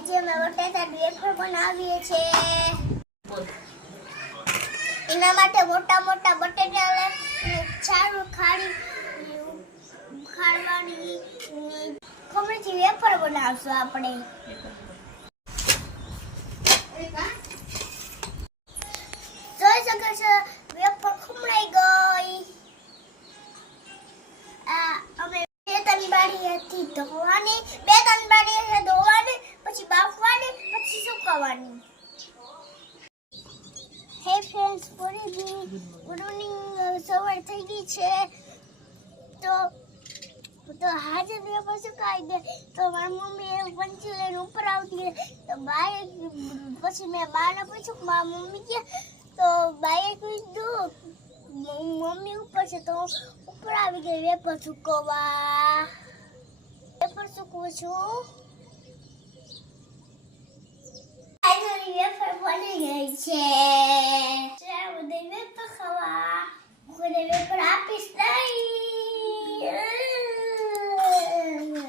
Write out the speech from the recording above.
આજે અમે બટેટા વેફર બનાવીએ છીએ. એના માટે મોટા મોટા બટેટા લે ચારું ખાડવાની ખમણથી વેફર બનાવશું આપણે. જોઈ શકો છો વેફર ખમણાઈ ગઈ. અમે બે ત્રણ બારીથી ધોવાની, બે ત્રણ બારીથી ધોવાની, પછી બાફવાની, પછી સુકવવાની. હે ફ્રેન્ડ્સ, ગુડ મોર્નિંગ. સવાર થઈ ગઈ છે તો હાજર વેફર સુકાઈ ગઈ. તો મારી મમ્મી પંચી લઈને ઉપર આવતી રહી. તો બાએ પછી મેં બાને પૂછ્યું કે મારા મમ્મી ક્યાં? તો બાએ કીધું મમ્મી ઉપર છે. તો ઉપર આવી ગઈ વેફર સુકવવા. વેફર સુકવું છું. ફાઇનલી વેફર બની ગઈ છે.